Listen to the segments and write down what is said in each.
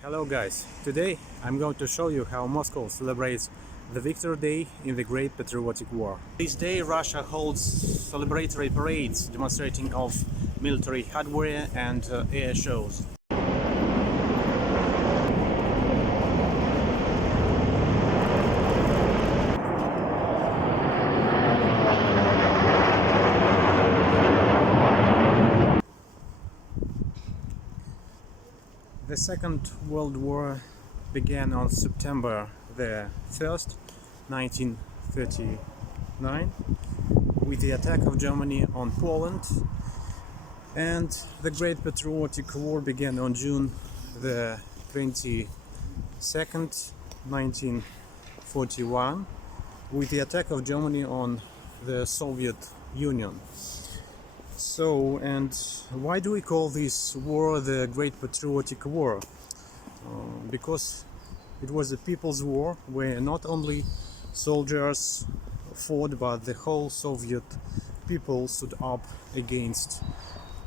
Hello guys, today I'm going to show you how Moscow celebrates the Victory Day in the Great Patriotic War. This day Russia holds celebratory parades demonstrating of military hardware and air shows. The Second World War began on September the 1st, 1939, with the attack of Germany on Poland, and the Great Patriotic War began on June the 22nd, 1941, with the attack of Germany on the Soviet Union. So, and why do we call this war the Great Patriotic War? Because it was a people's war where not only soldiers fought, but the whole Soviet people stood up against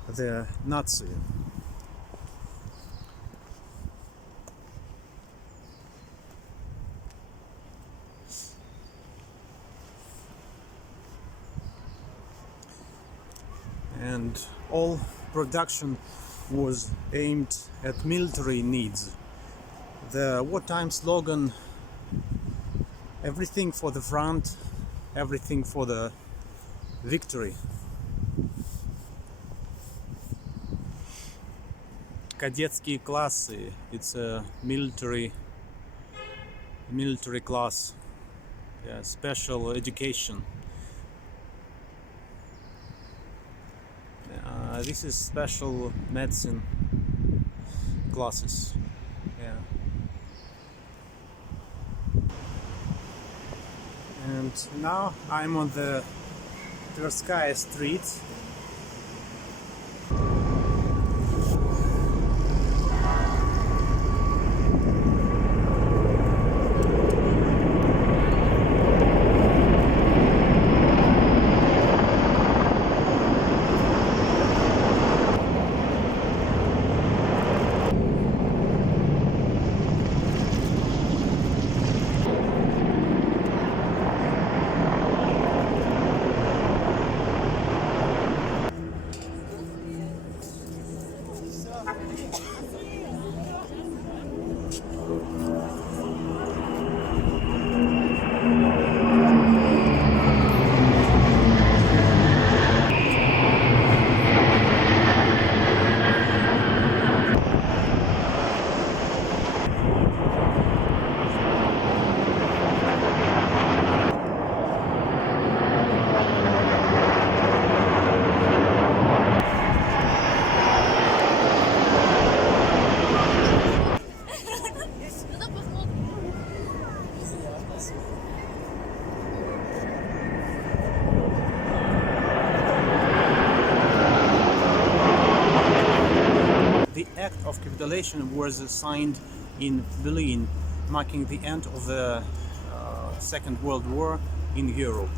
the Nazi. And all production was aimed at military needs. The wartime slogan, everything for the front, everything for the victory. Кадетские классы, it's a military class, yeah, special education. This is special medicine classes. Yeah. And now I'm on the Tverskay street. The act of capitulation was signed in Berlin, marking the end of the Second World War in Europe.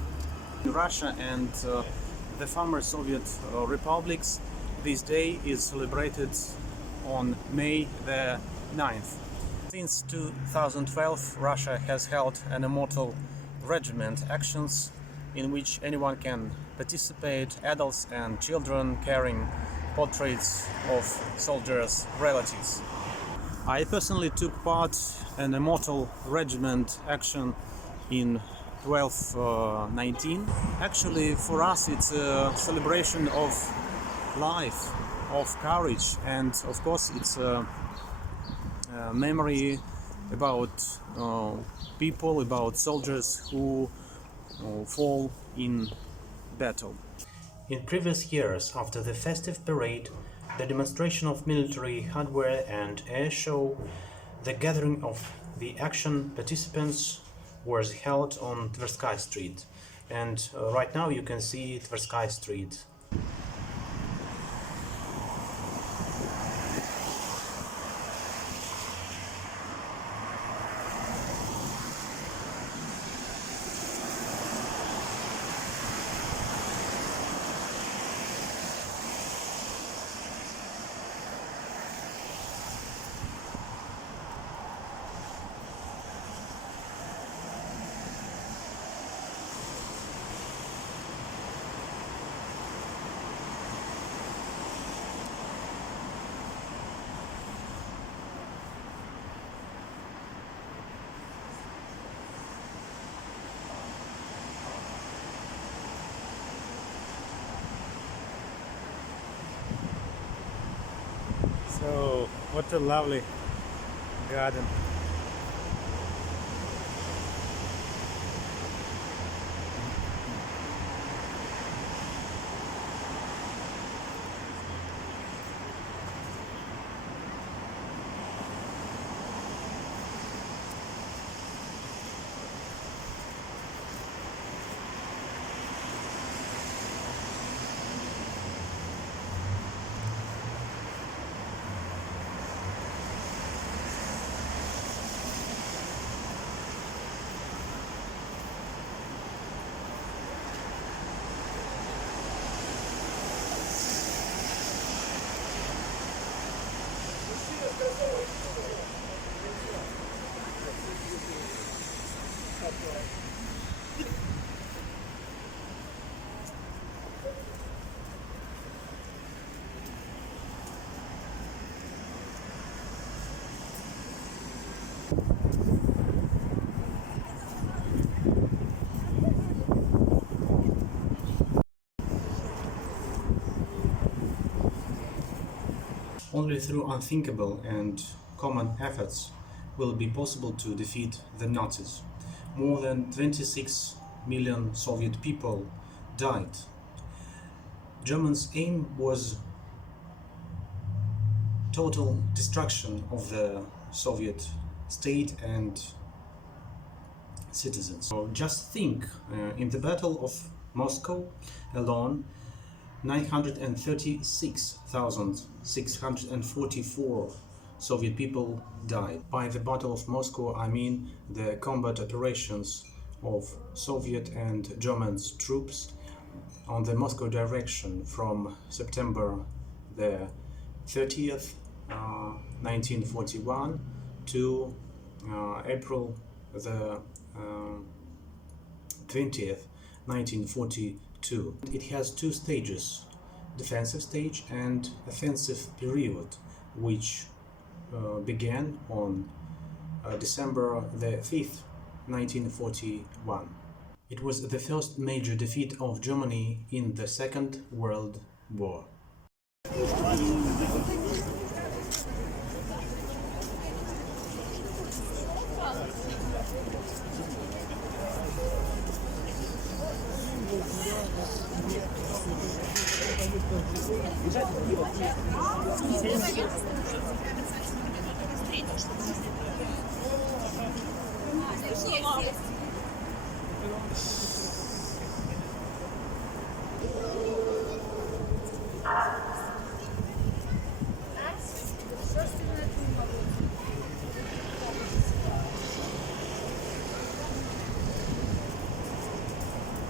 In Russia and the former Soviet republics, this day is celebrated on May the 9th. Since 2012, Russia has held an immortal regiment actions in which anyone can participate, adults and children carrying portraits of soldiers' relatives. I personally took part in a immortal regiment action in 1219. Actually, for us it's a celebration of life, of courage, and of course it's a memory about people, about soldiers who fall in battle. In previous years, after the festive parade, the demonstration of military hardware and air show, the gathering of the action participants was held on Tverskay Street. And right now you can see Tverskay Street. Oh, what a lovely garden. Only through unthinkable and common efforts will it be possible to defeat the Nazis. More than 26 million Soviet people died. Germans' aim was total destruction of the Soviet state and citizens. So just think, in the Battle of Moscow alone, 936,644 Soviet people died. By the Battle of Moscow, I mean the combat operations of Soviet and German troops on the Moscow direction from September the 30th, 1941 to April the 20th, 1942. It has two stages, defensive stage and offensive period, which began on December the 5th, 1941. It was the first major defeat of Germany in the Second World War.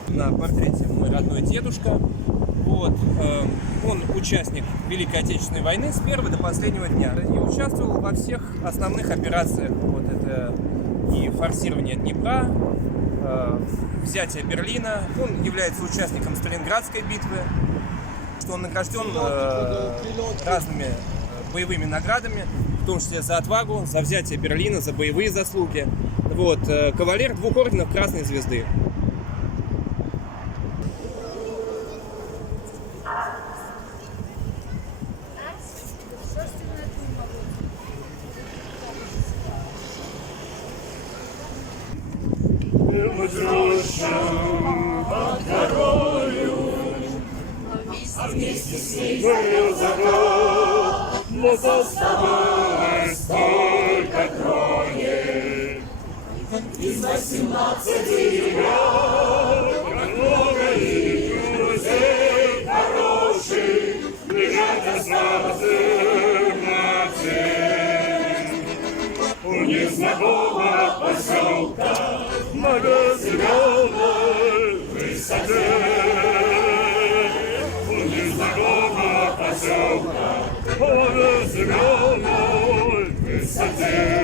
На портрете мой родной дедушка. Вот, он участник Великой Отечественной войны с первого до последнего дня и участвовал во всех основных операциях. Вот это и форсирование Днепра, взятие Берлина. Он является участником Сталинградской битвы, что он награжден разными боевыми наградами, в том числе за отвагу, за взятие Берлина, за боевые заслуги. Вот, кавалер 2 орденов Красной Звезды. Под горою, а вместе с ней горел завод, но оставалось только трое. Из 18 ребят, как много их друзей хороших, лежат остаток на день. У незнакомого поселка много зеленой высоты. У незнакомого поселка много зеленой высоты.